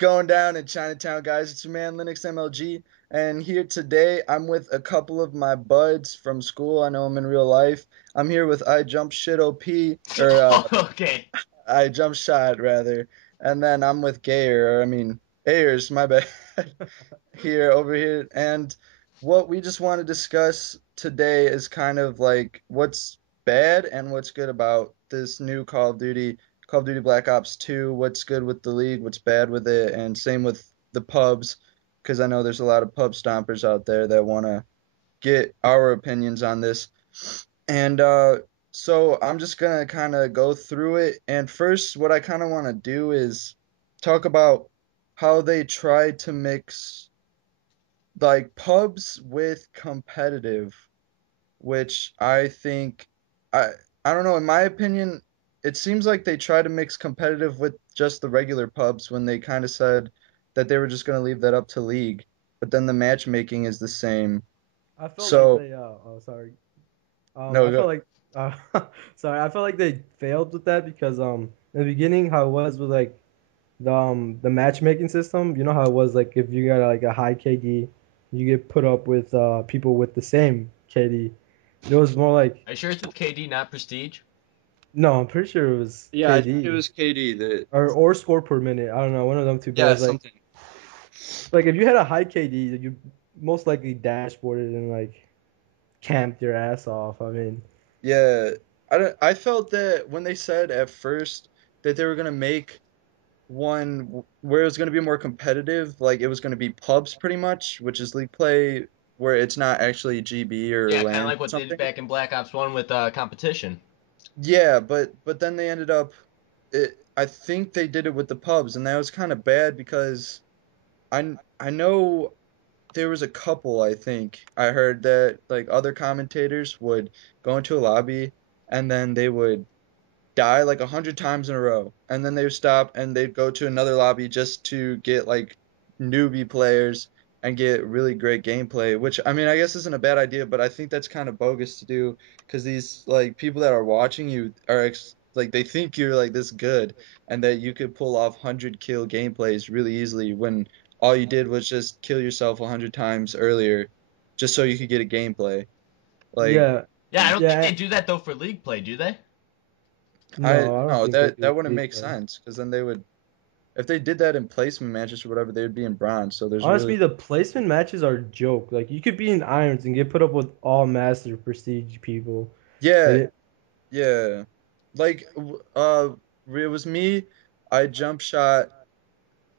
going down in Chinatown, guys? It's your man Linux MLG, and here today I'm with a couple of my buds from school. I know them in real life. I'm here with iJumpShotoP, or Okay. iJumpShot rather, and then I'm with Gayer, or I mean Ayers, my bad, here over here. And what we just want to discuss today is kind of like what's bad and what's good about this new Call of Duty Black Ops 2, what's good with the league, what's bad with it, and same with the pubs, because I know there's a lot of pub stompers out there that want to get our opinions on this. And so I'm just gonna kind of go through it. And first, what I kind of want to do is talk about how they try to mix like pubs with competitive, which I think I I don't know, in my opinion, it seems like they try to mix competitive with just the regular pubs when they kind of said that they were just going to leave that up to league, but then the matchmaking is the same. I felt like So, they oh sorry. no, I go. felt like uh sorry, I felt like they failed with that because in the beginning how it was with like the matchmaking system, you know how it was like if you got like a high KD, you get put up with people with the same KD. It was more like Are you sure it's with KD, not Prestige? no, I'm pretty sure it was Yeah, I think it KD was KD that or score per minute. I don't know, one of them two, but it yeah, was something. like if you had a high KD, you most likely dashboarded and like camped your ass off. I mean, Yeah, I felt that when they said at first that they were going to make one where it was going to be more competitive, like it was going to be pubs pretty much, which is league play where it's not actually GB or Yeah, kind of LAN like or what they did something. back in Black Ops 1 with competition. Yeah, but then they ended up I think they did it with the pubs, and that was kind of bad because I know there was a couple, I think I heard that like other commentators would go into a lobby and then they would die like 100 times in a row, and then they would stop and they'd go to another lobby just to get like newbie players and get really great gameplay. Which I mean, I guess isn't a bad idea, but I think that's kind of bogus to do because these like people that are watching you are like they think you're like this good and that you could pull off 100 kill gameplays really easily when all you did was just kill yourself 100 times earlier just so you could get a gameplay. Like yeah, Yeah, I don't think yeah. they do that though for League play, do they? I No, I don't no, think they that do wouldn't league make play. sense because then they would if they did that in placement matches or whatever, they would be in bronze. So there's really Honestly, the placement matches are a joke. Like you could be in irons and get put up with all master prestige people. Like yeah, it, yeah. Like it was me, I jump shot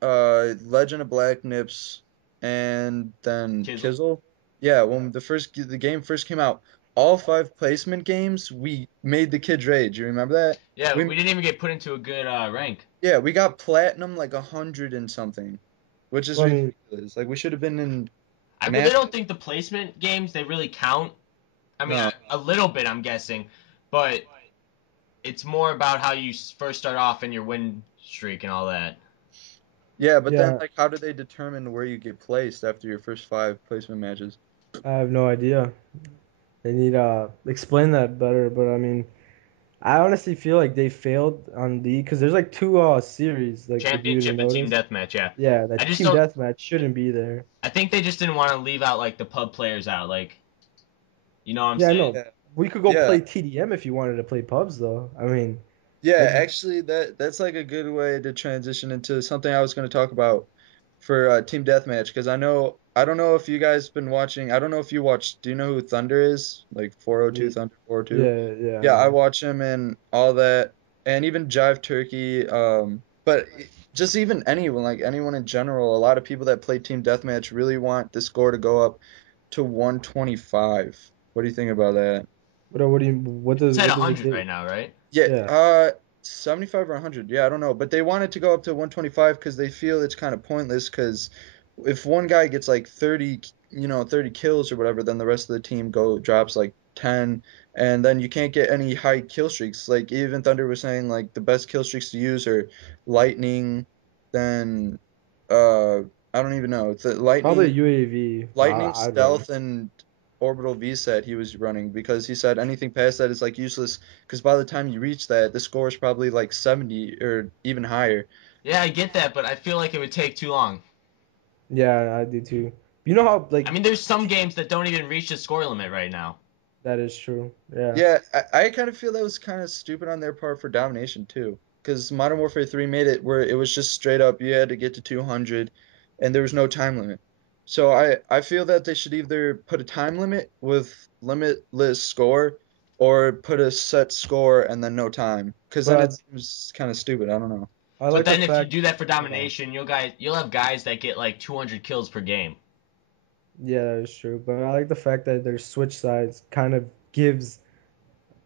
Legend of Black Nips and then Chisel. Kizzle. Yeah, when the game first came out, all five placement games we made the kids rage. You remember that? Yeah, We we didn't even get put into a good rank. yeah, we got platinum like 100 and something, which is well, I mean, ridiculous. Like we should have been in I really master. don't think the placement games they really count. I mean, No. a little bit, I'm guessing, but it's more about how you first start off and your win streak and all that. Yeah, but then yeah, like how do they determine where you get placed after your first five placement matches? I have no idea. They need explain that better. But I mean, I honestly feel like they failed on league because there's like two series. Like if you Championship and team notice, deathmatch, yeah. yeah, I that just team don't. deathmatch shouldn't be there. I think they just didn't want to leave out like the pub players out. Like, you know what I'm Yeah, saying? no, Yeah. we could go Yeah. play TDM if you wanted to play pubs though. I mean, Yeah, like actually that's like a good way to transition into something I was going to talk about for Team Deathmatch because I don't know if you guys been watching. I don't know if you watch. Do you know who Thunder is? Like 402 yeah, Thunder 402. yeah, I Yeah, I know. watch him and all that, and even Jive Turkey. But just even anyone, like anyone in general, a lot of people that play Team Deathmatch really want the score to go up to 125. What do you think about that? What do you It's at what does it 100 do? right now, right? Yeah, Yeah. 75 or 100. Yeah, I don't know, but they want it to go up to 125 because they feel it's kind of pointless because if one guy gets like 30, 30 kills or whatever, then the rest of the team go drops like 10, and then you can't get any high kill streaks. Like even Thunder was saying, like the best kill streaks to use are Lightning, then uh, I don't even know. It's the Probably Lightning, UAV. I'd run. Stealth, and Orbital V set he was running because he said anything past that is like useless because by the time you reach that, the score is probably like 70 or even higher. Yeah, I get that, but I feel like it would take too long. Yeah, I do too. You know how I like mean, there's some games that don't even reach the score limit right now. that is true. Yeah. Yeah, I kind of feel that was kind of stupid on their part for domination too, because Modern Warfare 3 made it where it was just straight up you had to get to 200, and there was no time limit. So I feel that they should either put a time limit with limitless score, or put a set score and then no time, because then it But seems kind of stupid. I don't know. I But like the then if you fact. do that for Yeah, domination, you'll have guys that get like 200 kills per game. yeah, that is true. But I like the fact that their switch sides kind of gives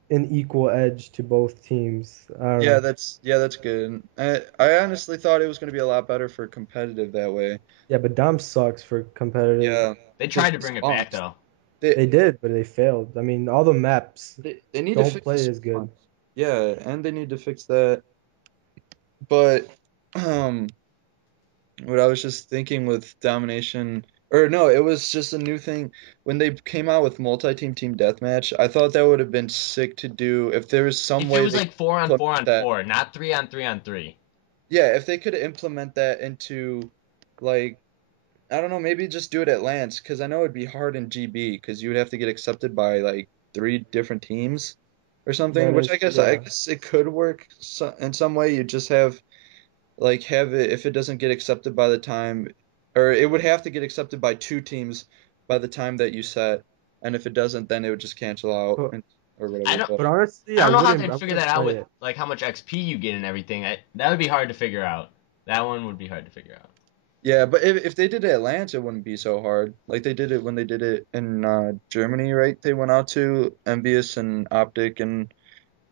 an equal edge to both teams. I don't know. Yeah, that's good. I honestly thought it was going to be a lot better for competitive that way. Yeah, but Dom sucks for competitive. Yeah, They because tried to the bring it back spawns. though. They They did, but they failed. I mean, all the maps they need to don't fix the play as good. spawns. Yeah, and they need to fix that. But um, what I was just thinking with domination, or no, it was just a new thing when they came out with multi-team team deathmatch. I thought that would have been sick to do if there was some If it way was they like could four on implement four on that. four, not 3 on 3 on 3. Yeah, if they could implement that into like I don't know, maybe just do it at Lance because I know it'd be hard in GB because you would have to get accepted by like three different teams or something. That Which is, I yeah. guess it could work in some way. You just have it if it doesn't get accepted by the time, or it would have to get accepted by two teams by the time that you set, and if it doesn't, then it would just cancel out But and, or I whatever. don't but honestly, I I don't know how wouldn't they'd I figure wouldn't that out play with it. like how much XP you get and everything. That would be hard to figure out. That one would be hard to figure out. Yeah, but if they did it at Lance, it wouldn't be so hard. Like they did it when they did it in Germany, right? They went out to Envious and Optic and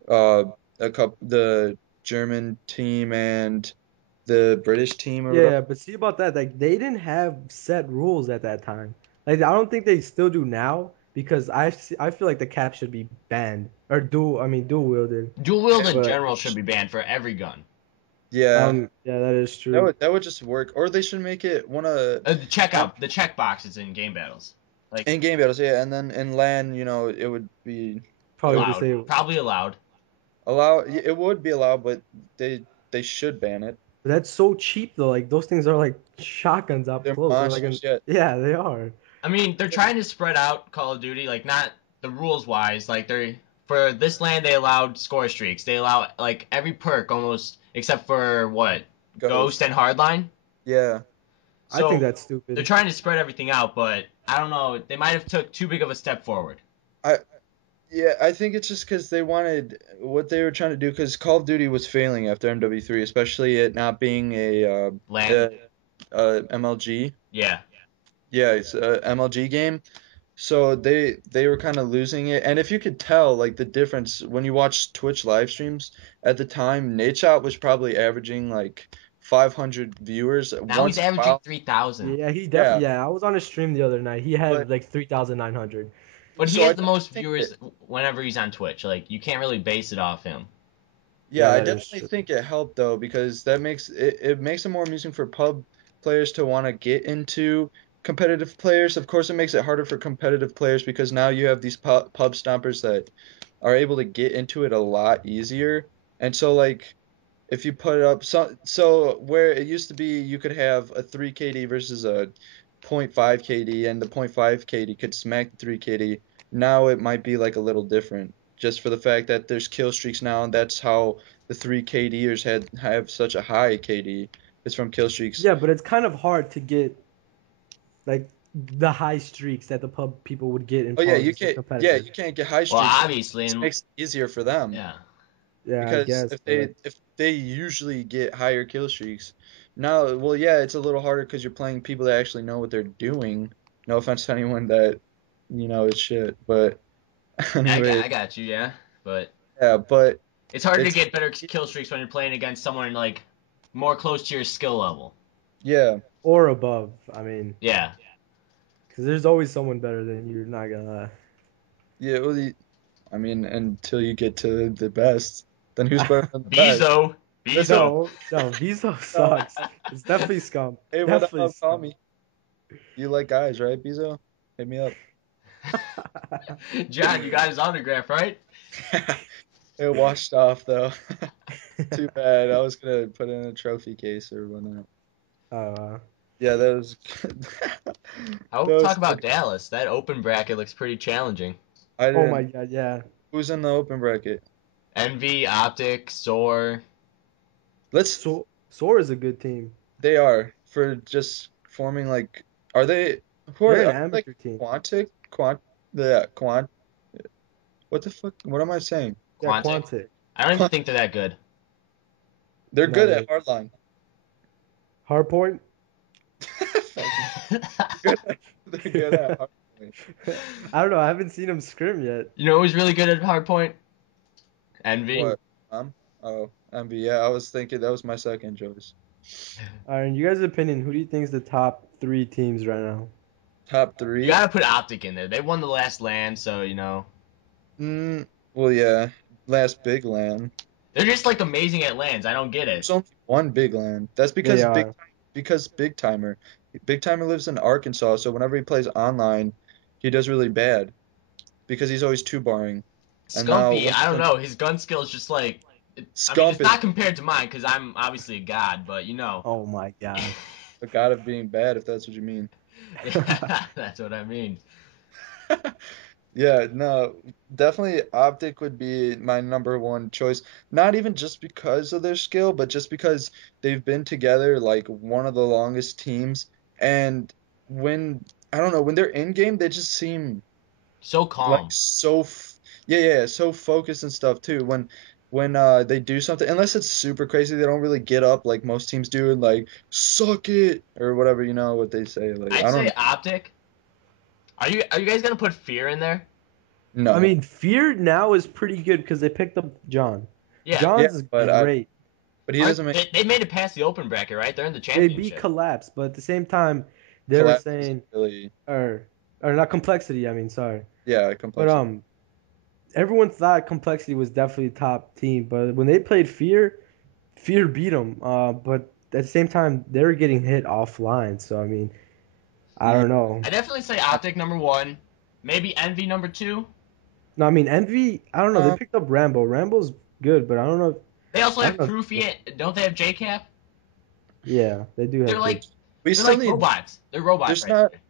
uh the German team and the British team or whatever. Yeah, but see about that, like they didn't have set rules at that time. Like I don't think they still do now because I feel like the cap should be banned or dual wielded. Dual wield in But general should be banned for every gun. Yeah, yeah, that is that true. would just work. Or they should make it one of The check boxes in game battles, like in game battles, yeah, and then in LAN, it Probably would be allowed, disable. probably allowed. it would be allowed, but they should ban it. But that's so cheap though. Like those things are like shotguns up They're close. Or like monsters, yeah. yeah, they are. I mean, they're trying to spread out Call of Duty, like not the rules wise. Like they're for this land they allowed score streaks. They allow like every perk almost except for what Ghost Ghost. and Hardline. Yeah. I think So that's they're stupid. trying to spread everything out, but I don't know. They might have took too big of a step forward. I yeah, I think it's just because they wanted what they were trying to do because Call of Duty was failing after MW3, especially it not being Land, MLG. yeah. Yeah, it's a MLG game. So they were kind of losing it. And if you could tell like the difference when you watch Twitch live streams at the time, Nadeshot was probably averaging like 500 viewers Now he's once in a averaging while. 3,000, Yeah, he Yeah, definitely. Yeah, I was on a stream the other night. He but had like 3,900. but he so I has the definitely most think viewers it whenever he's on Twitch. Like you can't really base it off him. yeah, Yeah, I that is definitely true. think it helped though because it makes it more amusing for pub players to want to get into competitive players. Of course, it makes it harder for competitive players because now you have these pub stompers that are able to get into it a lot easier. And so like if you put up so where it used to be you could have a 3 KD versus a point 0.5 KD and the point 0.5 KD could smack the 3 KD. Now it might be like a little different just for the fact that there's kill streaks now and that's how the 3 KDers have such a high KD. It's from kill streaks. Yeah, but it's kind of hard to get like the high streaks that the pub people would get in Oh yeah, pubs like yeah, competitive. you can't get high Well, streaks. obviously, This and makes it easier for them. yeah. Yeah, I Because guess, but like if they usually get higher kill streaks, now well yeah, it's a little harder because you're playing people that actually know what they're doing. No offense to anyone that is shit, but anyway, I got you, yeah. But yeah, but it's harder to it's get better kill streaks when you're playing against someone like more close to your skill level. yeah, or above. I mean, Yeah. because there's always someone better than you. Not gonna lie. yeah. Well, I mean, until you get to the best, then who's better than the best? Bezo. Listen, Bezo. No, Viso no. sucks. It's definitely scum. Hey, what Definitely up? Call scum. me. You like guys, right, Bezo? Hit me up. John, you got his autograph, right? It washed off though. Too bad. I was gonna put it in a trophy case or whatnot. Uh, Yeah, that was good. I will That talk was about good. Dallas. That open bracket looks pretty challenging. I oh my didn't. God, yeah. Who's in the open bracket? Envy, Optic, Soar. Let's. Soar is a good team. They are for just forming like. Are they? Who are They're they? an Are they like amateur team. Quantic? Quant? Yeah, Quant. What the fuck? What am I saying? Yeah, Quantic. Quantic. I don't even Quant. think they're that good. They're No, good at they're hardline. Hardpoint. Fucking good. They're good at hardline. I don't know. I haven't seen him scrim yet. You know who's really good at hardpoint? Envy. Who? What? Oh, MB. Yeah, I was thinking that was my second choice. All right, in you guys' opinion, who do you think is the top three teams right now? Top You three. gotta put Optic in there. They won the last land, so you know Mm, well, yeah. Last big land. they're just like amazing at lands. I don't get it. There's only one big land. That's They because are. Big Timer lives in Arkansas, so whenever he plays online, he does really bad because he's always two barring. And now Scumpy, once I don't again, know. His gun skill is just like, I mean, Scump it's is not compared to mine because I'm obviously a god, but you know. Oh my God. the god of being bad, if that's what you mean. Yeah, that's what I mean. Yeah, no, definitely Optic would be my number one choice. Not even just because of their skill, but just because they've been together like one of the longest teams. And when, I don't know, when they're in game, they just seem So like calm. yeah, so focused and stuff too. When they do something, unless it's super crazy, they don't really get up like most teams do and like suck it or whatever, you know what they say. Like, I'd I don't say Optic. Are you guys gonna put Fear in there? I know. mean, Fear now is pretty good because they picked up John. Yeah. Yeah, John's but I great. but he Aren't doesn't make they made it past the open bracket, right? They're in the They beat championship. Collapse, but at the same time, they were collapse isn't saying, really or not Complexity. I mean, sorry, yeah, but complexity. everyone thought Complexity was definitely top team, but when they played Fear, Fear beat them. But at the same time, they were getting hit offline. So I mean, I Mm, don't know. I definitely say Optic number one, maybe Envy number two. No, I mean Envy. I don't know. They um, picked up Rambo. Rambo's good, but I don't know. They also I don't have know. Proofy. Don't they have JCap? Yeah, they do They're have Jake. like we they're still like need robots. They're robots there's right not there.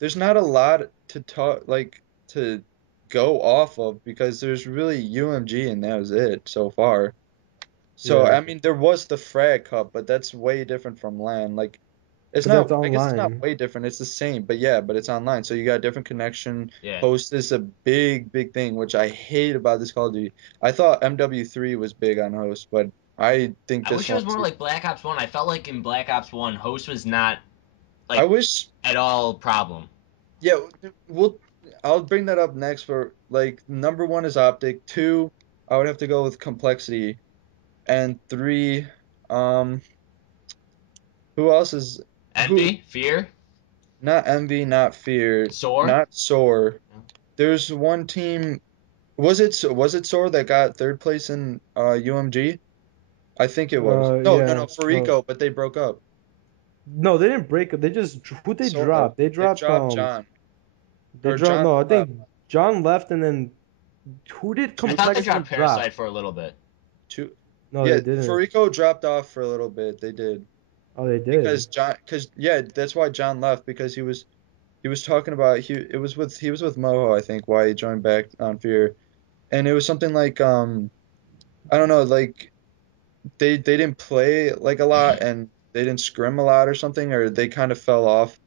there's not a lot to talk like to go off of because there's really UMG and that was it so far. So Yeah, I mean there was the Frag Cup, but that's way different from LAN. Like it's but that's not I guess it's not online. way different, it's the same, but yeah, but it's online. So you got a different connection. Yeah. Host is a big thing, which I hate about this Call of Duty. I thought MW3 was big on host, but I think I this wish it was one's more like Black Ops One. I felt like in Black Ops One, host was not I like wish at all a problem. yeah, we'll I'll bring that up next for like number one is optic, two, I would have to go with complexity, and three, um, who else is who Envy, Fear, not envy, not fear, Soar. not soar. There's one team. Was it Soar that got third place in UMG? I think it was. No, Yeah, no, Farico, but they broke up. no, they didn't break up. They just who they Soar, dropped? They they dropped dropped John. they Or dropped John no, I left. think John left and then who did I Two thought they Complexity dropped drop? Parasite for a little bit. two No, yeah, they didn't. Farico dropped off for a little bit. They did. Oh, they did. Because yeah, that's why John left because he was talking about he was with Moho, I think, why he joined back on Fear. And it was something like I don't know, like they didn't play like a lot and they didn't scrim a lot or something, or they kind of fell off,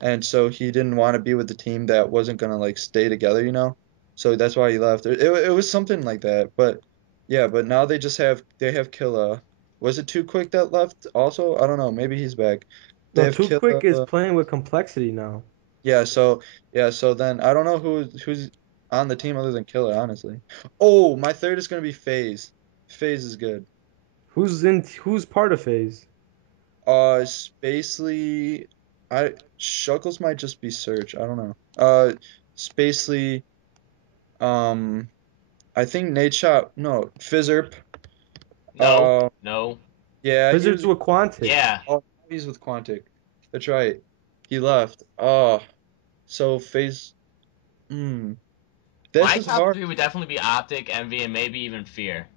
and so he didn't want to be with the team that wasn't gonna like stay together, you know. So that's why he left. It was something like that, but yeah, but now they have Killa. Was it Too Quick that left also? I don't know. Maybe he's back. They No, have Too Quick is Killa. playing with Complexity now. Yeah, so then I don't know who's on the team other than Killer, honestly. Oh, my third is gonna be FaZe. FaZe is good. Who's part of Phase? Spacely, I Shuckles might just be Search. I don't know. Spacely, um, I think Nate Shot. No, Fizzerp. No, Uh, no, yeah, he Wizards was. with Quantic. yeah. Oh, he's with Quantic. That's right. He left. Oh, so FaZe. Hmm. This My is top hard. three would definitely be Optic, Envy, and maybe even Fear.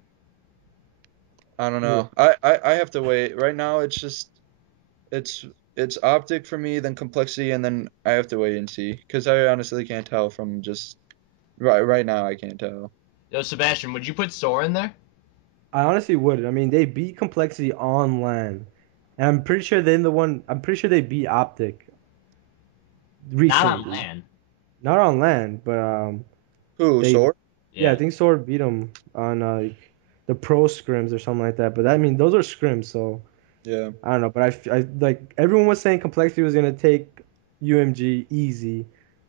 I don't Yeah. know. I have to wait. Right now, it's just it's it's optic for me, then complexity, and then I have to wait and see because I honestly can't tell from just right now. I can't tell. Yo, Sebastian, would you put Sora in there? I honestly would. I mean, they beat Complexity on land, and I'm pretty sure they're the one. I'm pretty sure they beat Optic Not on recently. land. Not on land, but Who, they. Sword? Yeah, I Yeah. think Sword beat them on like the pro scrims or something like that. But I mean, those are scrims, so Yeah, I don't know. But I like everyone was saying Complexity was gonna take UMG easy,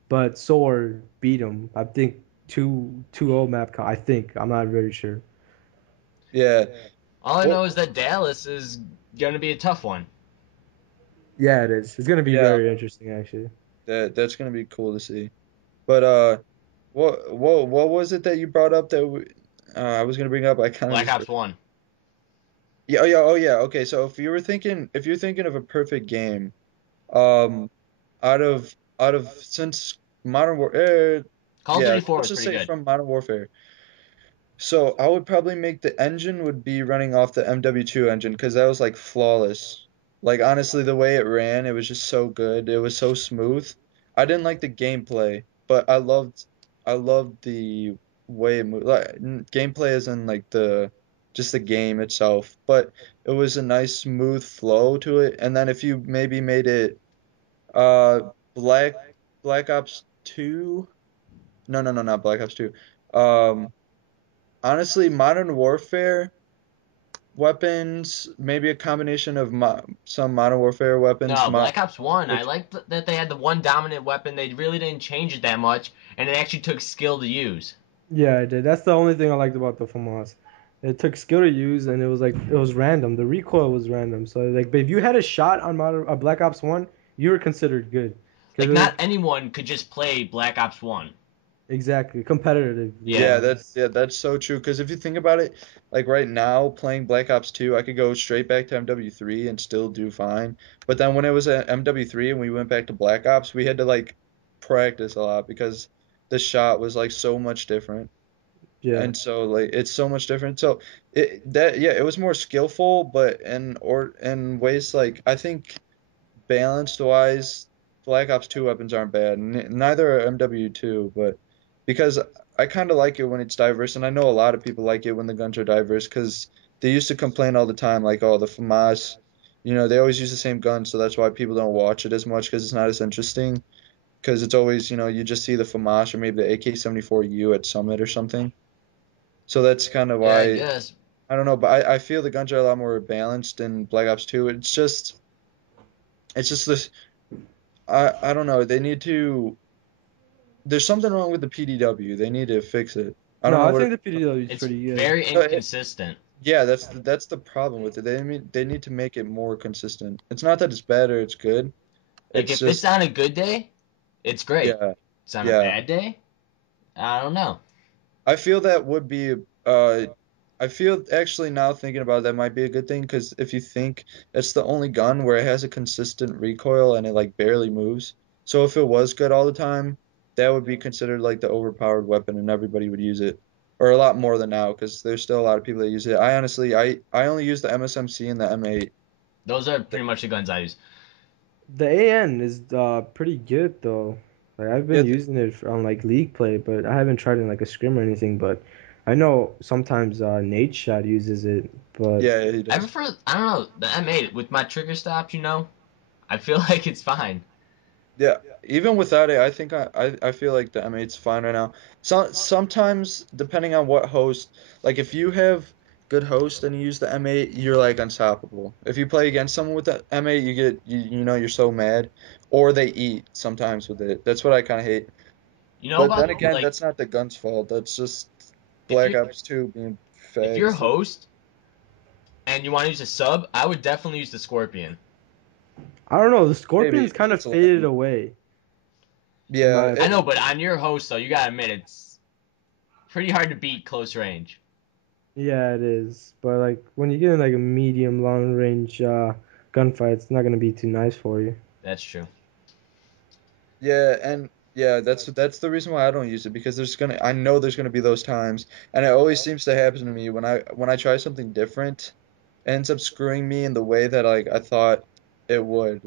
but Sword beat them. I think 2-0 map. I think I'm not very sure. yeah. All I Well, know is that Dallas is gonna be a tough one. Yeah, it is. It's gonna be yeah. very interesting, actually. That's gonna be cool to see. But what was it that you brought up that I was gonna bring up? I kind of Black just Ops forgot. 1. Yeah, oh yeah. Okay, so if you're thinking of a perfect game, um, out of since Modern War, Call of yeah, Duty 4 let's was just pretty say good. from Modern Warfare. So I would probably make the engine would be running off the MW2 engine because that was like flawless. Like honestly, the way it ran, it was just so good. It was so smooth. I didn't like the gameplay, but I loved the way it moved. Like gameplay is in like the just the game itself, but it was a nice smooth flow to it. And then if you maybe made it uh Black Black Ops 2, no, not Black Ops 2. Um Honestly, Modern Warfare weapons, maybe a combination of some Modern Warfare weapons. No, Black Ops 1. I Which, liked that they had the one dominant weapon. They really didn't change it that much, and it actually took skill to use. Yeah, I did. That's the only thing I liked about the FAMAS. It took skill to use, and it was like it was random. The recoil was random. So like, but if you had a shot on Black Ops One, you were considered good because Like, it was not anyone could just play Black Ops 1. exactly competitively Yeah. yeah, wise. that's so true. Because if you think about it, like right now playing Black Ops 2, I could go straight back to MW3 and still do fine. But then when it was at MW3 and we went back to Black Ops, we had to like practice a lot because the shot was like so much different. Yeah. And so like it's so much different. So it was more skillful, but in ways like I think balanced wise, Black Ops 2 weapons aren't bad. Neither are MW2, but because I kind of like it when it's diverse, and I know a lot of people like it when the guns are diverse because they used to complain all the time, like, oh, the FAMAS, they always use the same gun, so that's why people don't watch it as much because it's not as interesting. Because it's always, you just see the FAMAS or maybe the AK-74U at Summit or something. So that's kind of Yeah, I why, guess. I don't know, but I feel the guns are a lot more balanced in Black Ops 2. It's just this. I don't know. There's something wrong with the PDW. They need to fix it. I don't No, know I what think the PDW is It's pretty good. very inconsistent. yeah, that's the problem with it. They need to make it more consistent. It's not that it's bad or it's good. Like, It's if it's just on a good day, it's great. yeah, It's on a yeah. bad day, I don't know. I feel that would be I feel actually now thinking about it, that might be a good thing because if you think it's the only gun where it has a consistent recoil and it like barely moves. So if it was good all the time, that would be considered like the overpowered weapon and everybody would use it. Or a lot more than now because there's still a lot of people that use it. I honestly I only use the MSMC and the M8. Those are pretty much the guns I use. The AN is pretty good though. Like I've Yeah, been using it on like league play, but I haven't tried it in like a scrim or anything. But I know sometimes Nate Shot uses it, but yeah, he I does. prefer, I don't know, the M8 with my trigger stops. I feel like it's fine. Yeah, even without it, I think I feel like the M8's fine right now. Sometimes depending on what host, like if you have good host and you use the M8, you're like unstoppable. If you play against someone with the M8, you're so mad, or they eat sometimes with it. That's what I kind of hate. You know But then about, again, like, that's not the gun's fault. That's just if Black you Ops 2 being if you're a fags. host and you want to use a sub, I would definitely use the Scorpion. I don't know. The Maybe Scorpions kind of it's faded lame. away, in Yeah, my I know, opinion. but on your host though, you gotta admit it's pretty hard to beat close range. Yeah, it is. But like when you get in like a medium long range gunfight, it's not gonna be too nice for you. That's true. yeah, and Yeah, that's the reason why I don't use it because I know there's gonna be those times, and it always seems to happen to me when I try something different, it ends up screwing me in the way that like I thought it would.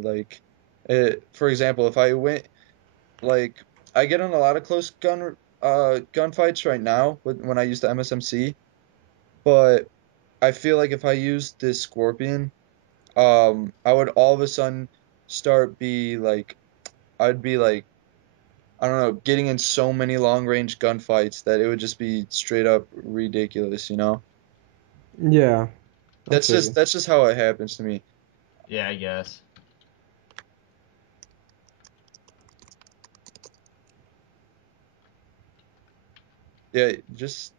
For example, if I went like I get in a lot of close gunfights right now when I use the MSMC, but I feel like if I use this Scorpion, I would all of a sudden start be like I'd be like I don't know, getting in so many long range gunfights that it would just be straight up ridiculous, you know? Yeah, I feel you. That's just how it happens to me. Yeah, I guess. Yeah, just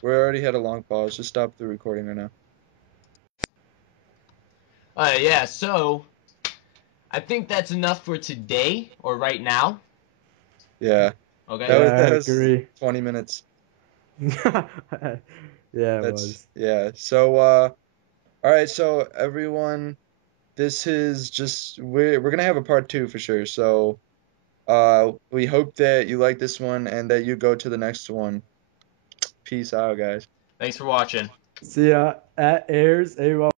we already had a long pause. Just stop the recording right now. Yeah, so I think that's enough for today or right now. Yeah, Okay. Yeah, that I was agree. 20 minutes. Yeah, it That's was. yeah. So all right, so everyone, this is just we're gonna have a part two for sure. So we hope that you like this one and that you go to the next one. Peace out, guys. Thanks for watching. See ya at Airs.